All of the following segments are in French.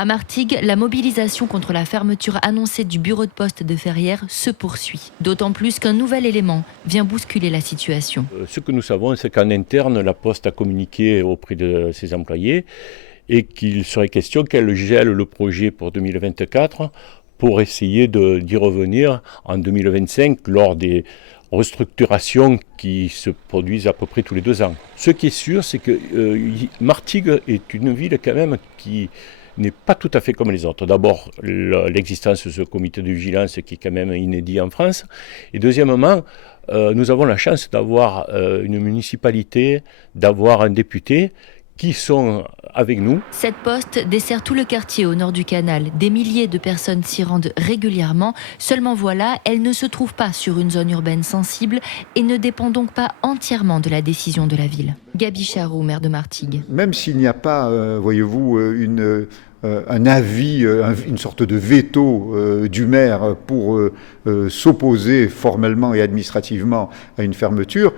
À Martigues, la mobilisation contre la fermeture annoncée du bureau de poste de Ferrières se poursuit. D'autant plus qu'un nouvel élément vient bousculer la situation. Ce que nous savons, c'est qu'en interne, la Poste a communiqué auprès de ses employés et qu'il serait question qu'elle gèle le projet pour 2024 pour essayer d'y revenir en 2025 lors des restructurations qui se produisent à peu près tous les 2 ans. Ce qui est sûr, c'est que Martigues est une ville quand même qui n'est pas tout à fait comme les autres. D'abord, l'existence de ce comité de vigilance qui est quand même inédit en France. Et deuxièmement, nous avons la chance d'avoir une municipalité, d'avoir un député qui sont avec nous. Cette poste dessert tout le quartier au nord du canal. Des milliers de personnes s'y rendent régulièrement. Seulement voilà, elle ne se trouve pas sur une zone urbaine sensible et ne dépend donc pas entièrement de la décision de la ville. Gabi Charroux, maire de Martigues. Même s'il n'y a pas, voyez-vous, un avis, une sorte de veto du maire pour s'opposer formellement et administrativement à une fermeture,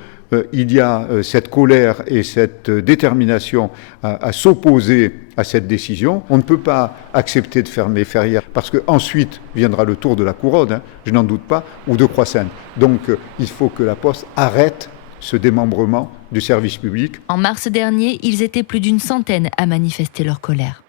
il y a cette colère et cette détermination à s'opposer à cette décision. On ne peut pas accepter de fermer Ferrières parce qu'ensuite viendra le tour de la couronne, je n'en doute pas, ou de Croissant. Donc il faut que la Poste arrête ce démembrement du service public. En mars dernier, ils étaient plus d'une centaine à manifester leur colère.